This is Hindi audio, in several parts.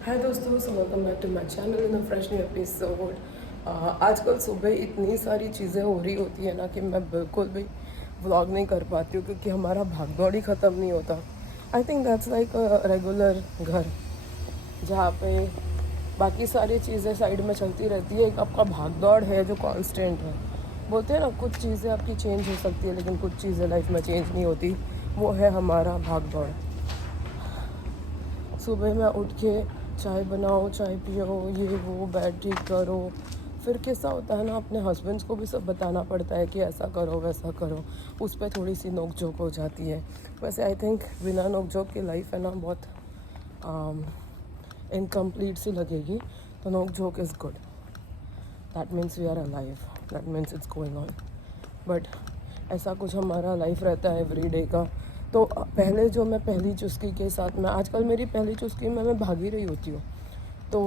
हाय दोस्तों, so welcome back to my channel in a fresh new episode. आजकल सुबह इतनी सारी चीज़ें हो रही होती है ना कि मैं बिल्कुल भी व्लॉग नहीं कर पाती हूँ क्योंकि हमारा भागदौड़ ही ख़त्म नहीं होता। I think that's like a regular घर जहाँ पे बाकी सारी चीज़ें साइड में चलती रहती है, एक आपका भागदौड़ है जो कांस्टेंट है। बोलते हैं ना, कुछ चीज़ें आपकी चेंज हो सकती है लेकिन कुछ चीज़ें लाइफ में चेंज नहीं होती। वो है हमारा भागदौड़। सुबह में उठ के चाय बनाओ, चाय पियो, ये वो बेड ठीक करो। फिर कैसा होता है ना, अपने हस्बैंड्स को भी सब बताना पड़ता है कि ऐसा करो वैसा करो। उस पर थोड़ी सी नोक झोंक हो जाती है। वैसे आई थिंक बिना नोक झोंक की लाइफ है ना बहुत इनकम्प्लीट सी लगेगी। तो नोक झोंक is good. That means we are alive, that means it's going on. But ऐसा कुछ हमारा लाइफ रहता है एवरी डे का। तो पहले जो मैं पहली चुस्की के साथ में, आजकल मेरी पहली चुस्की में मैं भाग ही रही होती हूँ। तो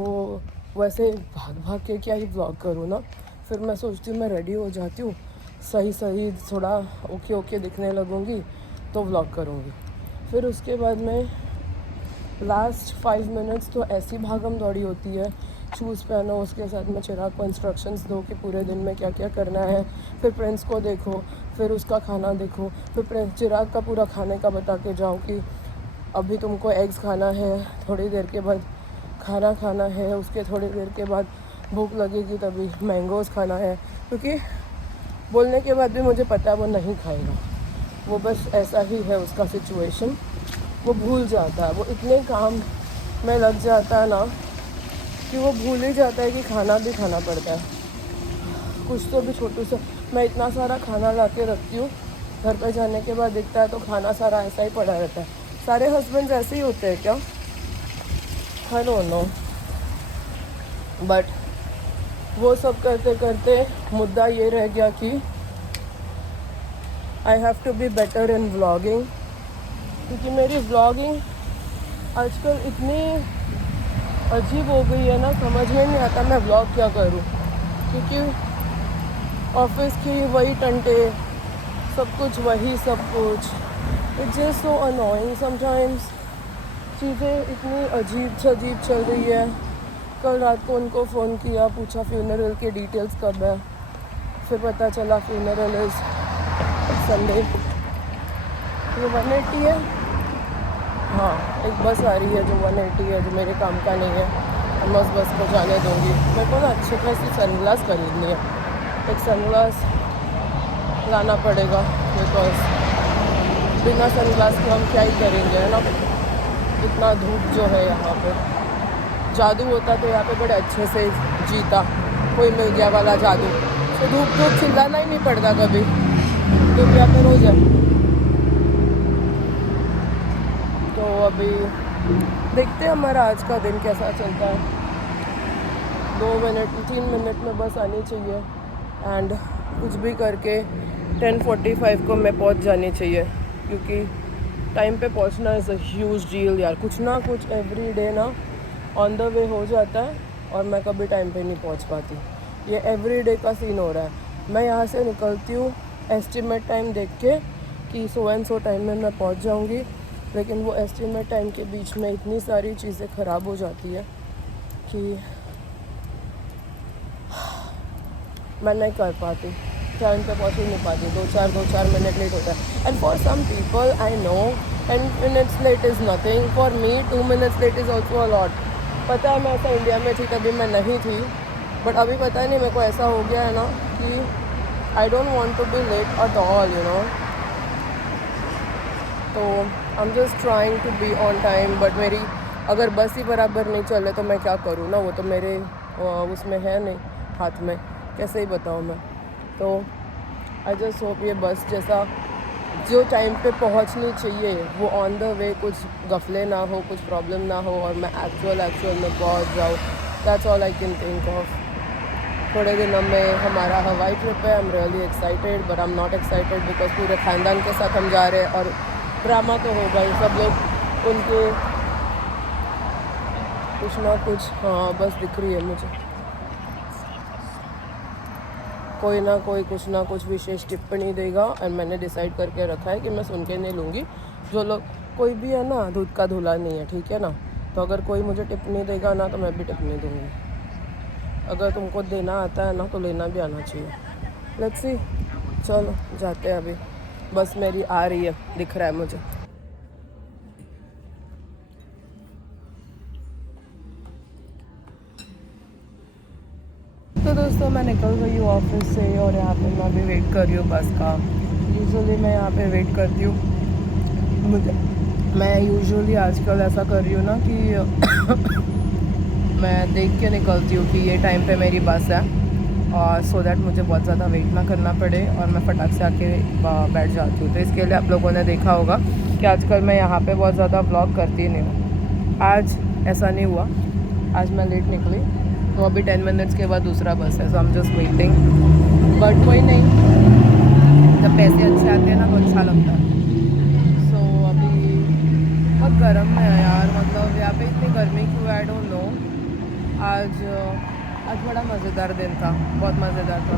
वैसे भाग भाग के क्या ही व्लॉग करूँ ना। फिर मैं सोचती हूँ मैं रेडी हो जाती हूँ, सही सही थोड़ा ओके ओके दिखने लगूँगी तो व्लॉग करूँगी। फिर उसके बाद में लास्ट 5 मिनट्स तो ऐसी भागम दौड़ी होती है। शूज़ पहनो, उसके साथ में चिराग को इंस्ट्रक्शंस दो कि पूरे दिन में क्या क्या करना है। फिर प्रिंस को देखो, फिर उसका खाना देखो, फिर चिराग का पूरा खाने का बता के जाओ कि अभी तुमको एग्स खाना है, थोड़ी देर के बाद खाना खाना है, उसके थोड़ी देर के बाद भूख लगेगी तभी मैंगोज़ खाना है। क्योंकि बोलने के बाद भी मुझे पता है वो नहीं खाएगा। वो बस ऐसा ही है उसका सिचुएशन। वो भूल जाता है, वो इतने काम में लग जाता है ना कि वो भूल ही जाता है कि खाना भी खाना पड़ता है। कुछ तो भी छोटू सा, मैं इतना सारा खाना ला के रखती हूँ, घर पे जाने के बाद दिखता है तो खाना सारा ऐसा ही पड़ा रहता है। सारे हस्बैंड्स ऐसे ही होते हैं क्या? I don't know. बट वो सब करते करते मुद्दा ये रह गया कि I have to be better in vlogging. क्योंकि मेरी व्लॉगिंग आजकल इतनी अजीब हो गई है ना, समझ में नहीं आता मैं व्लॉग क्या करूँ। क्योंकि ऑफिस की वही टंटे, सब कुछ वही सब कुछ। It's just so annoying sometimes. चीज़ें इतनी अजीब चल रही है। कल रात को उनको फ़ोन किया, पूछा फ्यूनरल के डिटेल्स कब है। फिर पता चला फ्यूनरल इज़ संडे। ये 180 है। हाँ, एक बस आ रही है जो 180 है, जो मेरे काम का नहीं है। मैं उस बस को जाने दूँगी। मेरे को ना अच्छी खासी सनग्लास खरीदनी है। एक सनग्लास लाना पड़ेगा बिकॉज बिना सनग्लास के हम क्या ही करेंगे, है ना। इतना धूप जो है यहाँ पे। जादू होता तो यहाँ पे बड़े अच्छे से जीता, कोई मिल गया वाला जादू। तो धूप धूप चिल्लाना ही नहीं पड़ता कभी, धूप यहाँ पे रोज है। तो अभी देखते हैं हमारा आज का दिन कैसा चलता है। 2 मिनट 3 मिनट में बस आनी चाहिए एंड कुछ भी करके 10:45 को मैं पहुंच जानी चाहिए। क्योंकि टाइम पे पहुंचना इज़ अ ह्यूज डील यार। कुछ ना कुछ एवरी डे ना ऑन द वे हो जाता है और मैं कभी टाइम पे नहीं पहुंच पाती। ये एवरी डे का सीन हो रहा है। मैं यहाँ से निकलती हूँ एस्टिमेट टाइम देख के कि सो एंड सो टाइम में मैं पहुँच जाऊँगी, लेकिन वो एस्टिमेट टाइम के बीच में इतनी सारी चीज़ें ख़राब हो जाती है कि मैं नहीं कर पाती, टाइम पे पहुँच ही नहीं पाती। 2-4 मिनट लेट होता है। And for some people I know 10 minutes late is nothing, for me 2 minutes late is also a lot. पता है मैं ऐसा इंडिया में थी तभी मैं नहीं थी, बट अभी पता नहीं मेरे को ऐसा हो गया है ना कि I don't want to be late at all, you know. तो I am just trying to be on time. But मेरी अगर बस ही बराबर नहीं चले तो मैं क्या करूँ ना, वो तो मेरे उसमें है नहीं हाथ में, कैसे ही बताऊँ मैं। तो आई जस्ट होप ये बस जैसा जो टाइम पे पहुंचनी चाहिए वो ऑन द वे कुछ गफले ना हो, कुछ प्रॉब्लम ना हो और मैं एक्चुअल में पहुंच जाऊँ। That's all I can think of. थोड़े दिनों में हमारा हवाई ट्रिप है। I am really excited but I am not excited because पूरे ख़ानदान के साथ हम जा रहे हैं और ड्रामा तो होगा ही। सब लोग उनके कुछ ना कुछ, हाँ बस दिख रही है मुझे, कोई ना कोई कुछ ना कुछ विशेष टिप्पणी देगा और मैंने डिसाइड करके रखा है कि मैं सुन के नहीं लूँगी। जो लोग, कोई भी है ना दूध का धुला नहीं है, ठीक है ना। तो अगर कोई मुझे टिप नहीं देगा ना तो मैं भी टिप नहीं दूँगी। अगर तुमको देना आता है ना तो लेना भी आना चाहिए। लेट्स सी, चलो जाते हैं अभी। बस मेरी आ रही है, दिख रहा है मुझे। तो दोस्तों मैं निकल गई हूँ ऑफिस से और यहाँ पे मैं अभी वेट कर रही हूँ बस का। यूजुअली मैं यहाँ पे वेट करती हूँ। मैं यूजुअली आजकल ऐसा कर रही हूँ ना कि मैं देख के निकलती हूँ कि ये टाइम पे मेरी बस है, और सो दैट मुझे बहुत ज़्यादा वेट ना करना पड़े और मैं फटाक से आके बैठ जाती हूँ। तो इसके लिए आप लोगों ने देखा होगा कि आजकल मैं यहाँ पे बहुत ज़्यादा व्लॉग करती नहीं हूँ। आज ऐसा नहीं हुआ, आज मैं लेट निकली, तो अभी 10 मिनट्स के बाद दूसरा बस है, so I am just waiting. But कोई नहीं, जब पैसे अच्छे आते हैं ना तो अच्छा लगता है। सो अभी बहुत गर्म है यार, मतलब यहाँ पे इतनी गर्मी क्यों, आई डोंट नो। आज बड़ा मज़ेदार दिन था, बहुत मज़ेदार था।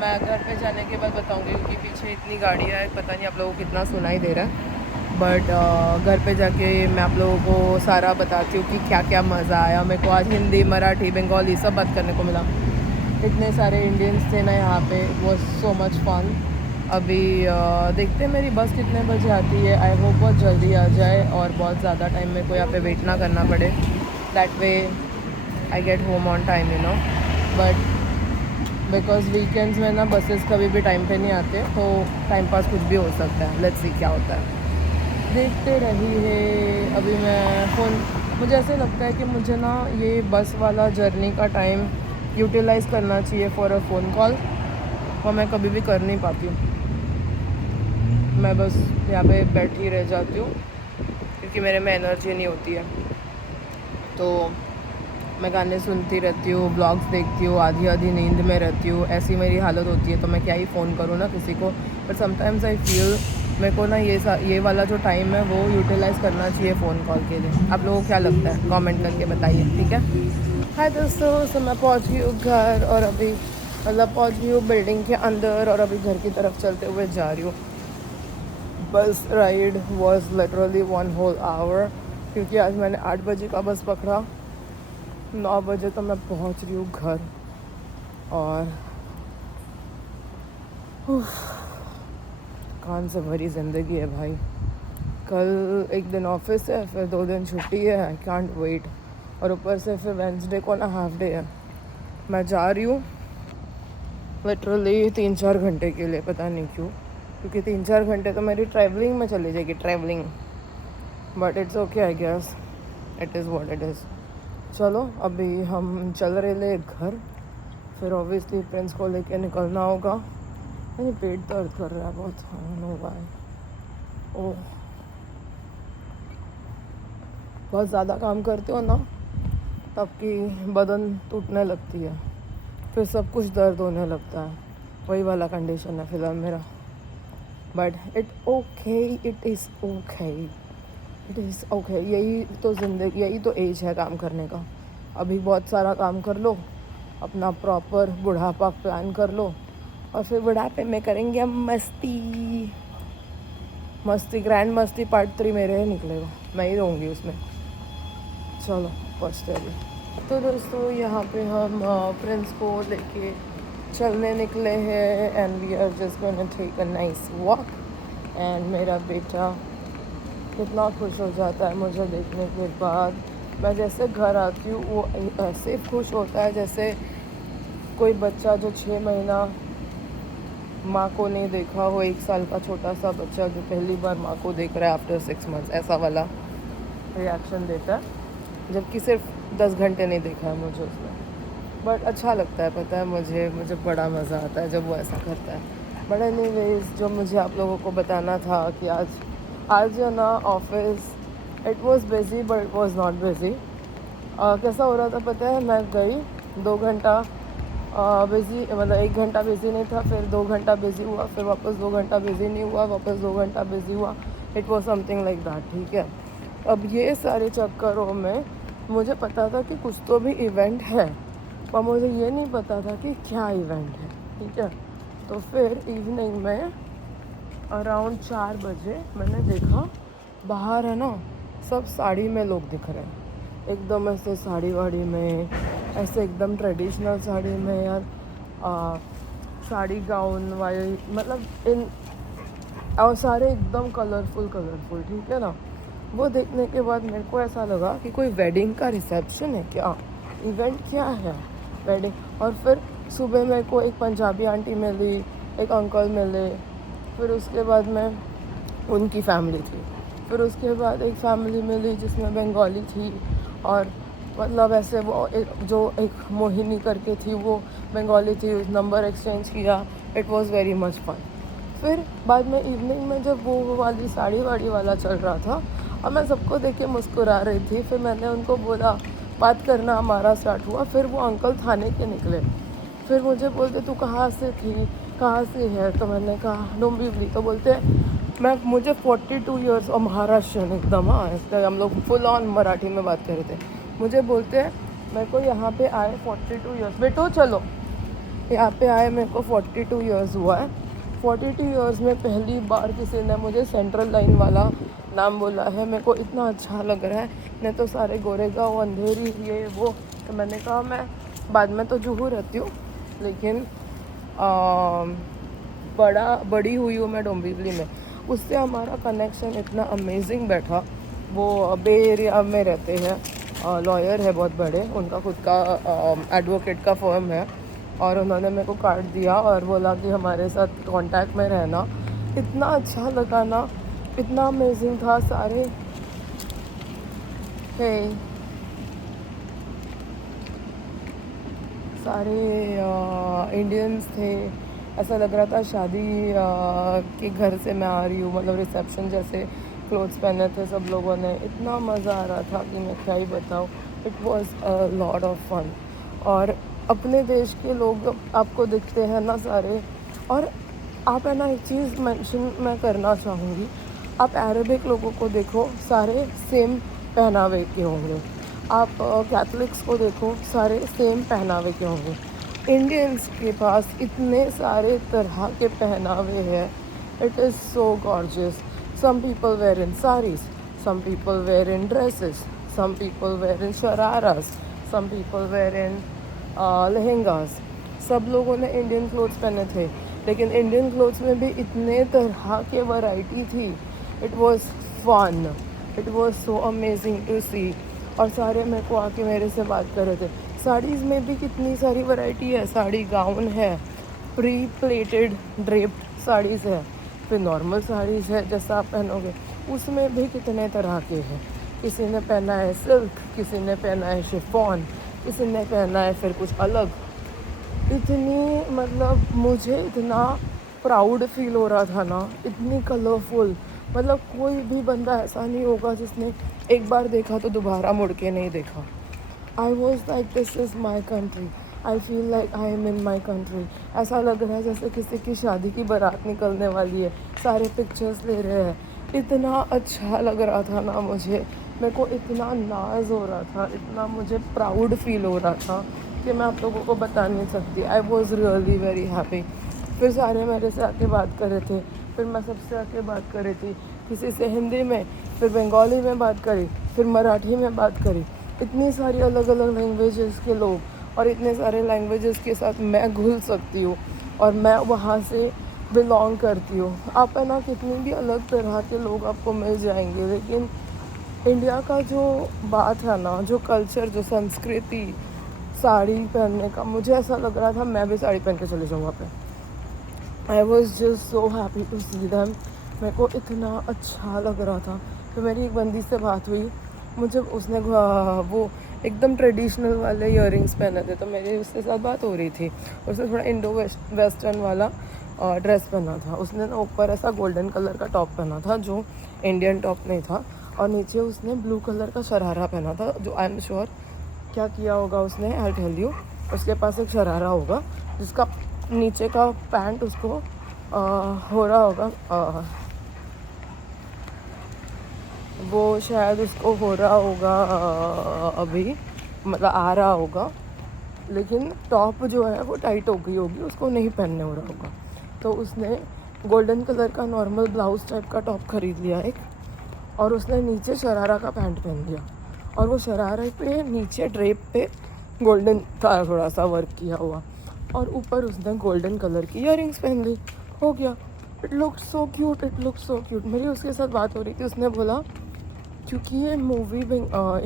मैं घर पे जाने के बाद बताऊंगी क्योंकि पीछे इतनी गाड़ियाँ है, पता नहीं आप लोगों को कितना सुनाई दे रहा है। बट घर पे जाके मैं आप लोगों को सारा बताती हूँ कि क्या क्या मज़ा आया मेरे को। आज हिंदी, मराठी, बंगाली सब बात करने को मिला। इतने सारे इंडियंस थे ना यहाँ पे, वॉज सो मच फन। अभी देखते हैं मेरी बस कितने बजे आती है। आई होप बहुत जल्दी आ जाए और बहुत ज़्यादा टाइम मेरे को यहाँ पे वेट ना करना पड़े। That way I get home on time, you know. But because weekends में ना बसेस कभी भी टाइम पे नहीं आते, तो टाइम पास कुछ भी हो सकता है। लेट्स सी क्या होता है, देखते रहिए। अभी मैं मुझे ऐसे लगता है कि मुझे ना ये बस वाला जर्नी का टाइम यूटिलाइज़ करना चाहिए फॉर अ फ़ोन कॉल, और मैं कभी भी कर नहीं पाती हूँ। मैं बस यहाँ पे बैठी रह जाती हूँ क्योंकि मेरे में एनर्जी नहीं होती है। तो मैं गाने सुनती रहती हूँ, ब्लॉग्स देखती हूँ, आधी आधी नींद में रहती हूँ, ऐसी मेरी हालत होती है। तो मैं क्या ही फ़ोन करूँ ना किसी को। बट समटाइम्स आई फील मेरे को ना ये वाला जो टाइम है वो यूटिलाइज़ करना चाहिए फ़ोन कॉल के लिए। आप लोगों को क्या लगता है कमेंट करके बताइए, ठीक है। हाय दोस्तों, तो मैं पहुँच गई हूँ घर, और अभी मतलब पहुँच गई हूँ बिल्डिंग के अंदर, और अभी घर की तरफ चलते हुए जा रही हूँ। Bus ride was literally 1 whole hour, क्योंकि आज मैंने 8 बजे का बस पकड़ा, 9 बजे तो मैं पहुंच रही हूँ घर। और कान से भरी ज़िंदगी है भाई। कल एक दिन ऑफिस है, फिर 2 दिन छुट्टी है, आई कांट वेट। और ऊपर से फिर वेंसडे को ना हाफ डे है। मैं जा रही हूँ लिटरली 3-4 घंटे के लिए, पता नहीं क्यों, क्योंकि 3-4 घंटे तो मेरी ट्रैवलिंग में चली जाएगी, travelling. But it's okay, I guess it is what it is. चलो अभी हम चल रहे ले घर, फिर ऑब्वियसली प्रिंस को लेके निकलना होगा। मेरे पेट दर्द कर रहा है बहुत, नो वाई। ओह, बहुत ज़्यादा काम करते हो ना तब की बदन टूटने लगती है, फिर सब कुछ दर्द होने लगता है। वही वाला कंडीशन है फिलहाल मेरा। But it okay, it is okay, it is okay. यही तो ज़िंदगी, यही तो एज है काम करने का। अभी बहुत सारा काम कर लो, अपना प्रॉपर बुढ़ापा प्लान कर लो, और फिर बुढ़ापे में करेंगे हम मस्ती। मस्ती, ग्रैंड मस्ती पार्ट 3 मेरे ही निकलेगा, मैं ही रहूँगी उसमें। चलो पहुँचते अभी। तो दोस्तों यहाँ पे हम प्रिंस को लेके चलने निकले हैं, and we are just gonna take a nice walk. And मेरा बेटा कितना खुश हो जाता है मुझे देखने के बाद। मैं जैसे घर आती हूँ वो ऐसे खुश होता है जैसे कोई बच्चा जो 6 महीना माँ को नहीं देखा हो, 1 साल का छोटा सा बच्चा जो पहली बार माँ को देख रहा है आफ्टर 6 मंथ्स, ऐसा वाला रिएक्शन देता है। जबकि सिर्फ 10 घंटे नहीं देखा है मुझे उसने, बट अच्छा लगता है, पता है मुझे बड़ा मज़ा आता है जब वो ऐसा करता है। बट एनीवेज, जो मुझे आप लोगों को बताना था कि आज जो ना office, it was busy but it was not busy. कैसा हो रहा था पता है, मैं गई 2 घंटा बिज़ी, मतलब 1 घंटा बिज़ी नहीं था, फिर 2 घंटा बिज़ी हुआ, फिर वापस 2 घंटा बिज़ी नहीं हुआ, वापस 2 घंटा बिज़ी हुआ। It was something like that, ठीक है। अब ये सारे चक्करों में मुझे पता था कि कुछ तो भी इवेंट है, पर मुझे ये नहीं पता था कि क्या इवेंट है, ठीक है। तो फिर इवनिंग में अराउंड 4 बजे मैंने देखा बाहर है ना, सब साड़ी में लोग दिख रहे हैं। एकदम ऐसे साड़ी वाड़ी में, ऐसे एकदम ट्रेडिशनल साड़ी में यार, साड़ी गाउन वाली, मतलब इन और सारे एकदम कलरफुल कलरफुल, ठीक है ना। वो देखने के बाद मेरे को ऐसा लगा कि कोई वेडिंग का रिसेप्शन है क्या, इवेंट क्या है, वेडिंग। और फिर सुबह मेरे को एक पंजाबी आंटी मिली, एक अंकल मिले, फिर उसके बाद में उनकी फैमिली थी, फिर उसके बाद एक फैमिली मिली जिसमें बंगाली थी, और मतलब ऐसे वो जो एक मोहिनी करके थी वो बंगाली थी, उस नंबर एक्सचेंज किया, it was very much fun. फिर बाद में इवनिंग में जब वो वाली साड़ी वाड़ी वाला चल रहा था और मैं सबको देख के मुस्कुरा रही थी, फिर मैंने उनको बोला, बात करना हमारा स्टार्ट हुआ। फिर वो अंकल थाने के निकले, फिर मुझे बोलते तू कहाँ से थी, कहाँ से है, तो मैंने कहा डोंबिवली। तो बोलते मुझे 42 ईयर्स, और महाराष्ट्र एकदम, हाँ इसलिए हम लोग फुल ऑन मराठी में बात कर रहे थे। मुझे बोलते हैं मेरे को यहाँ पे आए 42 ईयर्स, बेटो चलो यहाँ पे आए मेरे को 42 ईयर्स हुआ है। 42 ईयर्स में पहली बार किसी ने मुझे सेंट्रल लाइन वाला नाम बोला है, मेरे को इतना अच्छा लग रहा है। नहीं तो सारे गोरेगांव, अंधेरी, ये वो। तो मैंने कहा मैं बाद में तो जुहू रहती हूँ, लेकिन बड़ी हुई हूँ मैं डोंबिवली में। उससे हमारा कनेक्शन इतना अमेजिंग बैठा। वो बे एरिया में रहते हैं, लॉयर है बहुत बड़े, उनका खुद का एडवोकेट का फर्म है, और उन्होंने मेरे को कार्ड दिया और बोला कि हमारे साथ कांटेक्ट में रहना। इतना अच्छा लगा ना, इतना अमेजिंग था। सारे इंडियंस थे, ऐसा लग रहा था शादी के घर से मैं आ रही हूँ, मतलब रिसेप्शन जैसे क्लोथ्स पहने थे सब लोगों ने। इतना मज़ा आ रहा था कि मैं क्या ही बताऊँ। It was a lot of fun. और अपने देश के लोग आपको दिखते हैं ना सारे। और आप है ना, एक चीज़ मेंशन मैं करना चाहूँगी, आप अरबिक लोगों को देखो, सारे सेम पहनावे के होंगे। आप कैथलिक्स को देखो, सारे सेम पहनावे के होंगे। इंडियंस के पास इतने सारे तरह के पहनावे हैं, it is so gorgeous. Some people wear in saris, some people wear in dresses, some people wear in shararas, some people wear in lehengas. सब लोगों ने इंडियन क्लोथ्स पहने थे, लेकिन इंडियन क्लोथ्स में भी इतने तरह के वैरायटी थी। It was fun, it was so amazing to see. और सारे मेरे को आके मेरे से बात कर रहे थे। साड़ीज़ में भी कितनी सारी वैरायटी है, साड़ी गाउन है, प्री प्लेटेड ड्रेप्ड साड़ीज़ है, फिर नॉर्मल साड़ीज़ है जैसा आप पहनोगे, उसमें भी कितने तरह के हैं। किसी ने पहना है सिल्क, किसी ने पहना है शिफॉन, किसी ने पहना है फिर कुछ अलग। इतनी, मतलब मुझे इतना प्राउड फील हो रहा था ना, इतनी कलरफुल। मतलब कोई भी बंदा ऐसा नहीं होगा जिसने एक बार देखा तो दोबारा मुड़ के नहीं देखा। आई was like this is my country, I feel like I am in my country. ऐसा लग रहा है जैसे किसी की शादी की बारात निकलने वाली है, सारे पिक्चर्स ले रहे हैं। इतना अच्छा लग रहा था ना मुझे, मेरे को इतना नाज हो रहा था, इतना मुझे प्राउड फील हो रहा था कि मैं आप लोगों को बता नहीं सकती। I was really very happy. फिर सारे मेरे से आके बात कर रहे थे, फिर मैं सबसे आके बात कर रही थी, किसी से हिंदी में, फिर बंगाली में बात करी, फिर मराठी में बात करी। इतनी सारी अलग अलग लैंग्वेजेस के लोग, और इतने सारे लैंग्वेजेस के साथ मैं घुल सकती हूँ, और मैं वहाँ से बिलोंग करती हूँ। आप है ना, कितनी भी अलग तरह के लोग आपको मिल जाएंगे, लेकिन इंडिया का जो बात है ना, जो कल्चर, जो संस्कृति, साड़ी पहनने का, मुझे ऐसा लग रहा था मैं भी साड़ी पहन के चले जाऊँ वहाँ पे। I was just so happy to see them. मेरे को इतना अच्छा लग रहा था। तो मेरी एक बंदी से बात हुई, मुझे उसने वो एकदम ट्रेडिशनल वाले ईयरिंग्स पहने थे, तो मेरी उसके साथ बात हो रही थी। उसने थोड़ा इंडो वेस्टर्न वाला ड्रेस पहना था। उसने ना ऊपर ऐसा गोल्डन कलर का टॉप पहना था जो इंडियन टॉप नहीं था, और नीचे उसने ब्लू कलर का शरारा पहना था, जो आई एम श्योर क्या किया होगा उसने, आई टेल यू। उसके पास एक शरारा होगा जिसका नीचे का पैंट उसको हो रहा होगा, वो शायद उसको हो रहा होगा अभी, मतलब आ रहा होगा, लेकिन टॉप जो है वो टाइट हो गई होगी, उसको नहीं पहनने हो रहा होगा। तो उसने गोल्डन कलर का नॉर्मल ब्लाउज टाइप का टॉप खरीद लिया एक, और उसने नीचे शरारा का पैंट पहन लिया, और वो शरारे पे नीचे ड्रेप पे गोल्डन था थोड़ा सा वर्क किया हुआ, और ऊपर उसने गोल्डन कलर की इयररिंग्स पहन ली। हो गया। It look so cute, it look so cute. मेरी उसके साथ बात हो रही थी, उसने बोला क्योंकि ये मूवी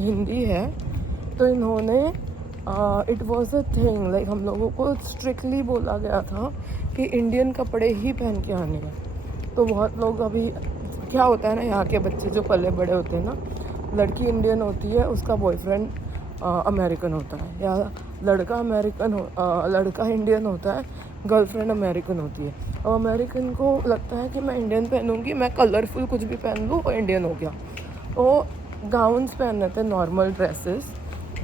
हिंदी है तो इन्होंने it was a thing like हम लोगों को स्ट्रिक्टली बोला गया था कि इंडियन कपड़े ही पहन के आने हैं। तो बहुत लोग अभी क्या होता है ना, यहाँ के बच्चे जो पले बड़े होते हैं ना, लड़की इंडियन होती है, उसका बॉयफ्रेंड अमेरिकन होता है, या लड़का इंडियन होता है, गर्लफ्रेंड अमेरिकन होती है। और अमेरिकन को लगता है कि मैं इंडियन पहनूंगी, मैं कलरफुल कुछ भी पहन लूँ और इंडियन हो गया। वो गाउन्स पहन रहे थे, normal dresses,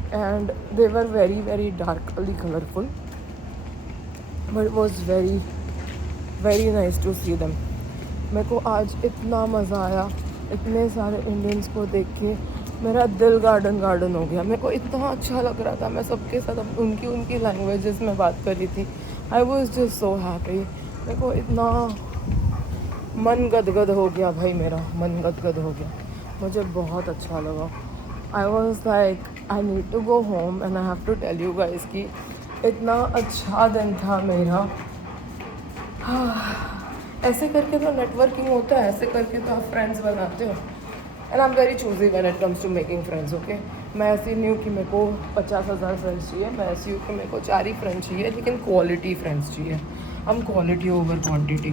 and they were very very darkly colourful, but it was very very nice to see them. मेरे को आज इतना मज़ा आया इतने सारे इंडियंस को देख के, मेरा दिल गार्डन गार्डन हो गया। मेरे को इतना अच्छा लग रहा था, मैं सबके साथ उनकी लैंग्वेजेस में बात कर रही थी। आई वॉज जस्ट सो हैप्पी। मेरे को इतना मन गदगद हो गया भाई, मेरा मन गदगद हो गया, मुझे बहुत अच्छा लगा। I was like I need to go home and I have to tell you guys कि इतना अच्छा दिन था मेरा। ऐसे करके तो नेटवर्किंग होता है, ऐसे करके तो आप फ्रेंड्स बनाते हो। And I am very choosy when it comes to making friends, okay. मैं ऐसी नहीं हूँ कि मेरे को 50,000 फ्रेंड्स चाहिए, मैं ऐसी हूँ कि मेरे को 4 ही फ्रेंड्स चाहिए, लेकिन क्वालिटी फ्रेंड्स चाहिए। हम क्वालिटी ओवर क्वांटिटी।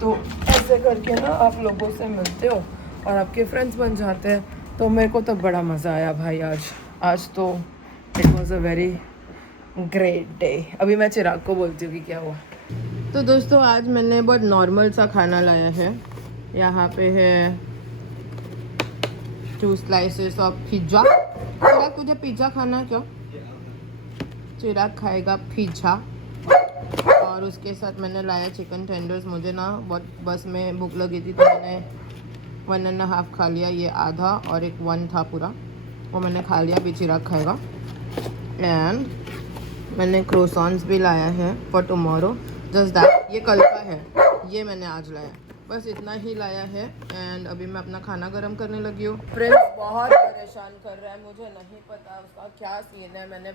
तो ऐसे करके ना आप लोगों से मिलते हो और आपके फ्रेंड्स बन जाते हैं। तो मेरे को तो बड़ा मज़ा आया भाई आज तो it was a very great day. अभी मैं चिराग को बोलती हूँ कि क्या हुआ। तो दोस्तों आज मैंने बहुत नॉर्मल सा खाना लाया है। यहाँ पे है 2 स्लाइसेस ऑफ पिज़्ज़ा। चिराग तुझे पिज़्ज़ा खाना है क्या? चिराग खाएगा पिज़्ज़ा। और उसके साथ मैंने लाया चिकन टेंडर्स। मुझे ना बहुत बस में भूख लगी थी तो मैंने 1.5 खा लिया, ये आधा, और एक 1 था पूरा, वो मैंने खा लिया। अभी चिराग खाएगा। एंड मैंने क्रोसॉन्स भी लाया है फॉर टुमारो, जस्ट दैट। ये कल का है, ये मैंने आज लाया। बस इतना ही लाया है। एंड अभी मैं अपना खाना गर्म करने लगी हूँ। फ्रेंड्स बहुत परेशान कर रहा है, मुझे नहीं पता उसका क्या सीन है। मैंने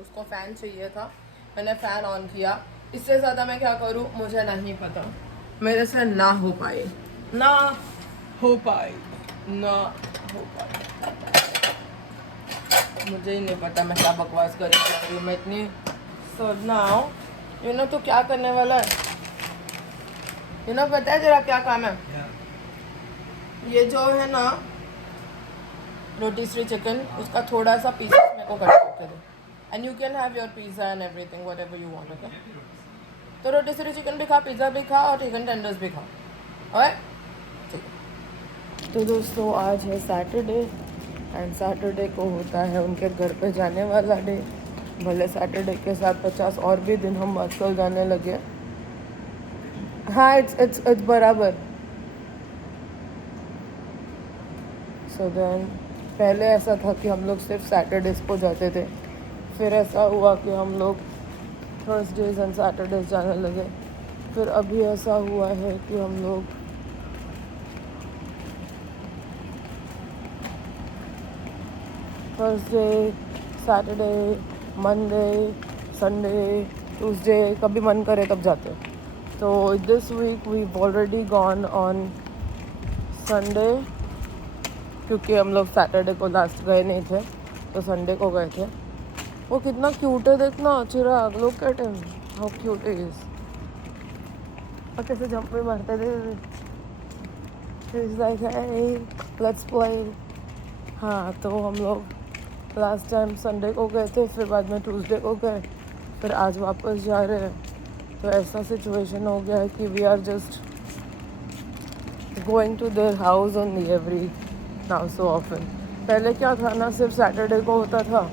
उसको फ़ैन चाहिए था, मैंने फ़ैन ऑन किया। इससे ज़्यादा मैं क्या करूँ मुझे नहीं पता, मेरे से ना हो पाए। मुझे ही नहीं पता मैं क्या बकवास कर रही हूँ। मैं इतनी सोचना हूँ यू नो। तो क्या करने वाला है यू नो, पता है तेरा क्या काम है? ये जो है ना रोटीश्री चिकन, उसका थोड़ा सा पीस मेरे को कट करके दे, and you can have your pizza and everything whatever you want, okay. तो रोटीश्री चिकन भी खा, पिज़्ज़ा भी खा, और चिकन टेंडर्स भी खा, ओके। तो दोस्तों आज है सैटरडे, एंड सैटरडे को होता है उनके घर पे जाने वाला डे। भले सैटरडे के साथ 50 और भी दिन हम आजकल जाने लगे। हाँ इट्स बराबर। सो देन पहले ऐसा था कि हम लोग सिर्फ सैटरडेज को जाते थे, फिर ऐसा हुआ कि हम लोग थर्सडेज एंड सैटरडेज जाने लगे, फिर अभी ऐसा हुआ है कि हम लोग Thursday, Saturday, Monday, Sunday, Tuesday, कभी मन करे तब जाते हैं। तो this week we already gone on Sunday, क्योंकि हम लोग सैटरडे को लास्ट गए नहीं थे तो संडे को गए थे। वो कितना क्यूट है देखना, Chirag, look at him, how cute is. और कैसे जंप में मारते थे, is like hey let's play. हाँ तो हम लोग लास्ट टाइम संडे को गए थे, फिर बाद में ट्यूसडे को गए, फिर आज वापस जा रहे हैं। तो ऐसा सिचुएशन हो गया है कि we are just going to their house only every now so often. पहले क्या था ना, सिर्फ सैटरडे को होता था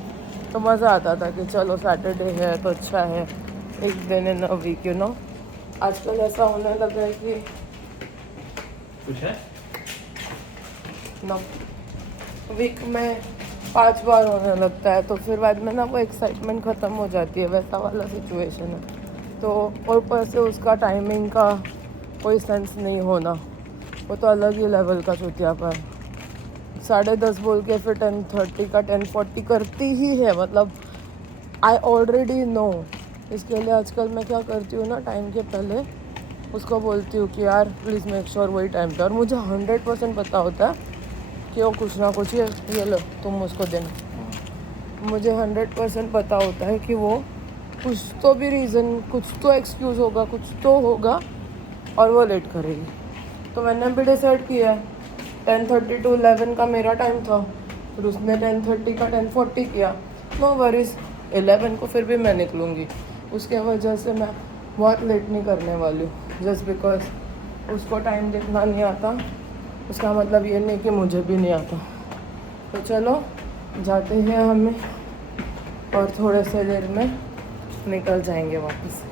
तो मज़ा आता था कि चलो सैटरडे है तो अच्छा है, एक दिन इन अ वीक यू नो। आजकल ऐसा होने लगा है कि कुछ है नो, वीक में 5 बार होने लगता है, तो फिर बाद में ना वो एक्साइटमेंट ख़त्म हो जाती है, वैसा वाला सिचुएशन है। तो और ऊपर से उसका टाइमिंग का कोई सेंस नहीं होना, वो तो अलग ही लेवल का चुतियापा है। 10:30 बोल के फिर 10:30 का 10:40 करती ही है, मतलब आई ऑलरेडी नो। इसके लिए आजकल मैं क्या करती हूँ ना, टाइम के पहले उसको बोलती हूँ कि यार प्लीज़ मेक श्योर वही टाइम पे, और मुझे 100% पता होता है कि वो कुछ ना कुछ ये लो तुम उसको देना। मुझे 100% पता होता है कि वो कुछ तो भी रीज़न, कुछ तो एक्सक्यूज़ होगा, कुछ तो होगा और वो लेट करेगी। तो मैंने भी डिसाइड किया है 10:30 to 11 का मेरा टाइम था, फिर उसने 10:30 का 10:40 किया। नो वरीज, 11 को फिर भी मैं निकलूँगी। उसके वजह से मैं बहुत लेट नहीं करने वाली हूँ। जस्ट बिकॉज उसको टाइम देखना नहीं आता, उसका मतलब ये नहीं कि मुझे भी नहीं आता। तो चलो जाते हैं हमें, और थोड़े से देर में निकल जाएंगे वापस।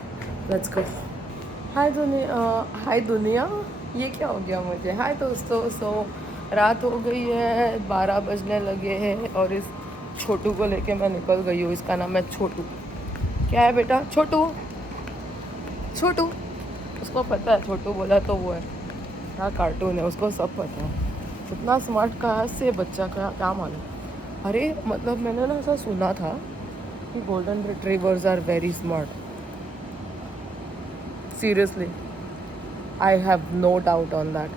Let's go. हाय दुनिया, ये क्या हो गया मुझे। हाय दोस्तों, सो रात हो गई है, 12 बजने लगे हैं और इस छोटू को लेके मैं निकल गई हूँ। इसका नाम है छोटू। क्या है बेटा? छोटू, छोटू। उसको पता है छोटू बोला तो वो है, हाँ कार्टून है, उसको सब पता है। इतना स्मार्ट कहाँ से बच्चा का, क्या मालूम। अरे मतलब मैंने ना ऐसा सुना था कि golden retrievers are very smart. Seriously, I have no doubt on that.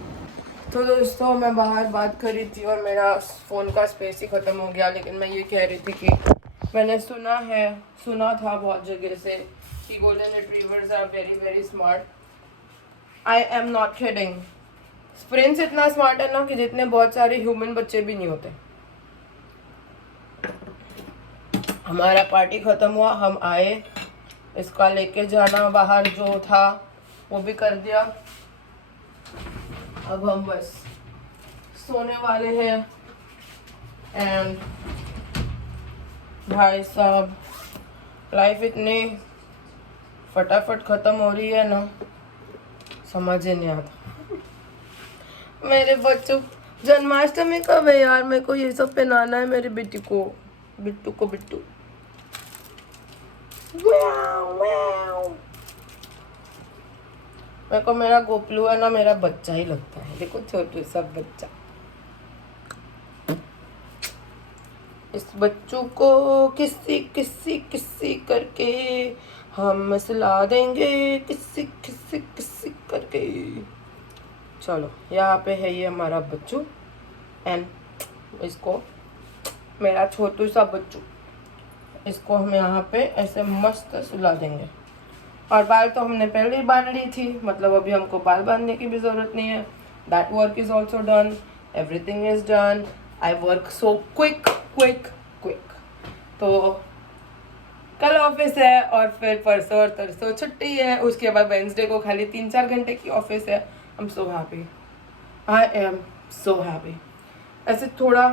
तो दोस्तों मैं बाहर बात कर रही थी और मेरा फ़ोन का स्पेस ही ख़त्म हो गया, लेकिन मैं ये कह रही थी कि मैंने सुना था बहुत जगह से कि golden retrievers are very very smart. I am not kidding. Prince इतना स्मार्ट है ना कि जितने बहुत सारे ह्यूमन बच्चे भी नहीं होते। हमारा पार्टी ख़त्म हुआ, हम आए, इसका लेके जाना बाहर जो था वो भी कर दिया। अब हम बस सोने वाले हैं। एंड भाई साहब, लाइफ इतनी फटाफट ख़त्म हो रही है ना, समझ ही नहीं आता। मेरे बच्चों, जन्माष्टमी कब है यार? मेरे को ये सब पहनाना है मेरी बेटी को, बिट्टू को, बिट्टू। मेरे को मेरा गोपलू है ना, मेरा बच्चा ही लगता है। देखो छोटू सा बच्चा। इस बच्चों को किसी किसी किसी करके हम सुला देंगे, किसी किसी किसी करके। चलो यहाँ पे है ये हमारा बच्चू, एंड इसको, मेरा छोटू सा बच्चू, इसको हम यहाँ पे ऐसे मस्त सुला देंगे। और बाल तो हमने पहले ही बांध ली थी, मतलब अभी हमको बाल बांधने की भी ज़रूरत नहीं है। That work is also done, everything is done. I work so quick quick quick. तो कल ऑफिस है और फिर परसों और तरसों छुट्टी है। उसके बाद वेंसडे को खाली 3-4 घंटे की ऑफिस है। आई am so happy, I am so happy. ऐसे थोड़ा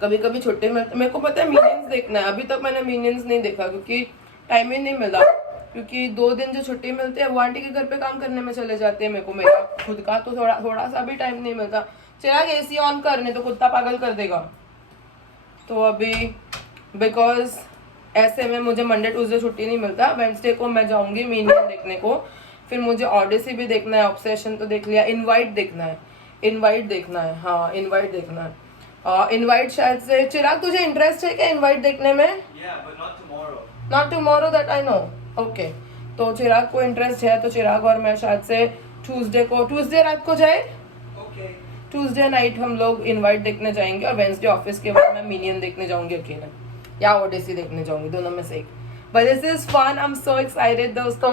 कभी कभी छुट्टी में मेरे को पता है मिनियंस देखना है। अभी तक मैंने मिनियंस नहीं देखा क्योंकि टाइम ही नहीं मिला। क्योंकि 2 दिन जो छुट्टी मिलती है वो आंटी के घर पे काम करने में चले जाते हैं। मेरे को मेरा खुद का तो थोड़ा सा भी टाइम नहीं मिलता। चिराग एसी ऑन करने तो कुत्ता पागल कर देगा। तो अभी बिकॉज ऐसे में मुझे मंडे ट्यूसडे छुट्टी नहीं मिलता। वेंसडे को मैं जाऊंगी मिनियन देखने को, फिर मुझे ऑडिसी भी देखना है, ऑब्सेशन तो देख लिया, इनवाइट देखना है, हाँ इनवाइट देखना है। इनवाइट शायद से, चिराग तुझे इंटरेस्ट है क्या इनवाइट देखने में? Not tomorrow, that I know. Okay, तो चिराग को इंटरेस्ट है, तो चिराग और मैं शायद से ट्यूसडे रात को जाए। ट्यूसडे नाइट हम लोग इनवाइट देखने जाएंगे और वेंसडे ऑफिस के बाद मैं मिनियन देखने जाऊंगी अकेले, या ओडिसी देखने जाऊंगी, दोनों में से एक। But this is fun, I am so excited दोस्तों,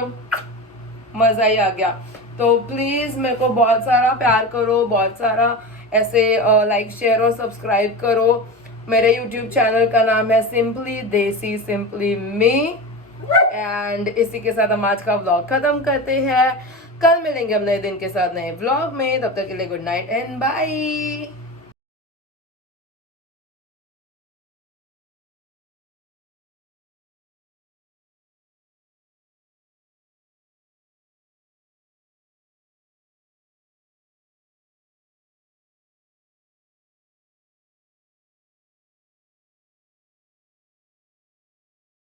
मजा ही आ गया। तो प्लीज मेरे को बहुत सारा प्यार करो, बहुत सारा ऐसे लाइक शेयर और सब्सक्राइब करो। मेरे यूट्यूब चैनल का नाम है सिंपली देसी, सिंपली मी। एंड इसी के साथ हम आज का व्लॉग खत्म करते हैं। कल मिलेंगे हम नए दिन के साथ नए व्लॉग में। तब तक के लिए गुड नाइट एंड बाय।